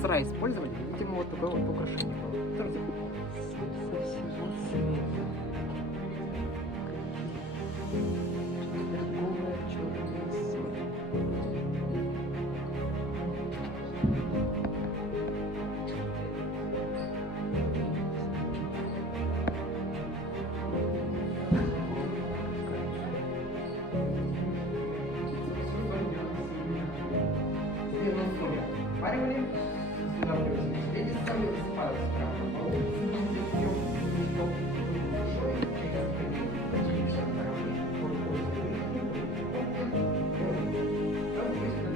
сарае использовали, видимо, вот такое вот украшение было. Тоже забыл. Со всего света. Торговая черная соль. Варивали, сюда высыпали, справа на полу, ее